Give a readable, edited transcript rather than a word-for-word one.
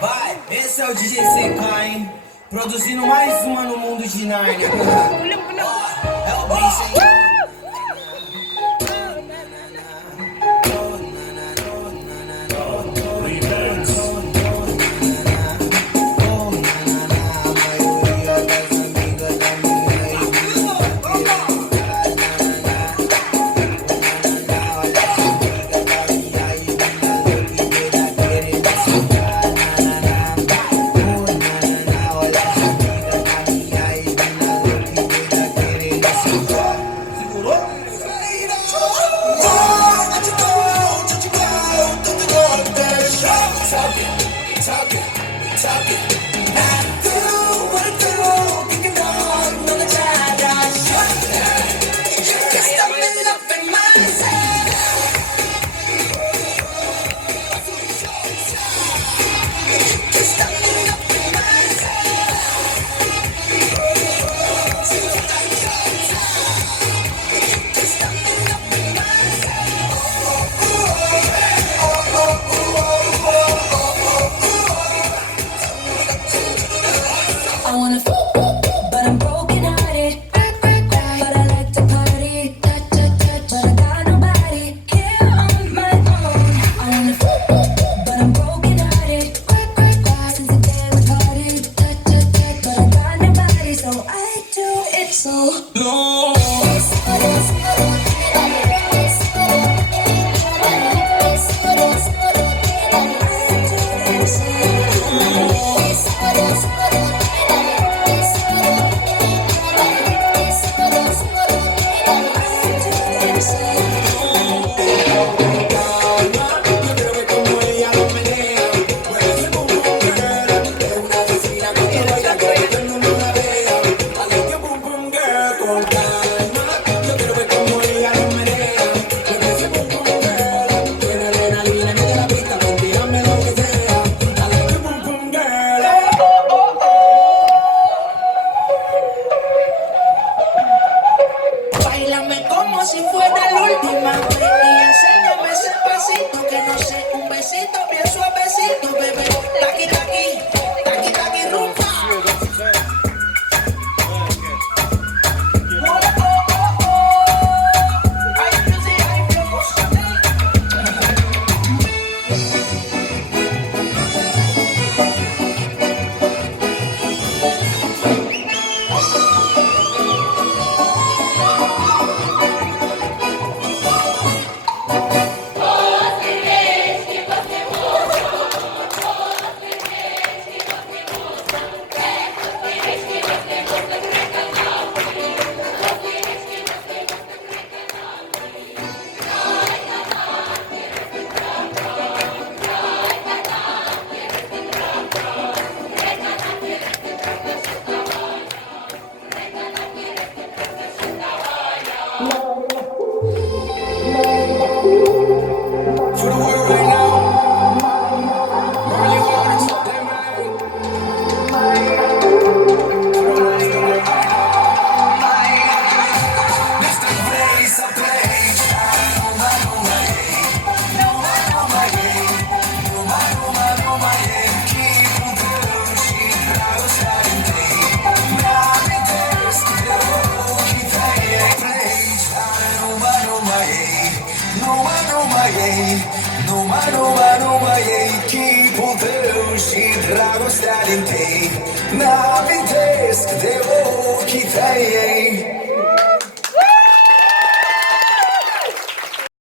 Vai, esse é o DJ CK, hein? Produzindo mais uma no mundo de Narnia. É o bicho, hein? I wanna but I'm broken hearted. But I like to party. But I got nobody here on my own. I wanna but I'm broken hearted. Since the day we parted. But I got nobody, so I do it so low. Báilame como si fuera la última vez y enséñame ese pasito que no sé, un besito bien suavecito, bebé. Taqui, taqui, taqui, taqui, rumba. For the world right now, Marley Waters, Let's the place I play. Na vintesc de ochii tăi.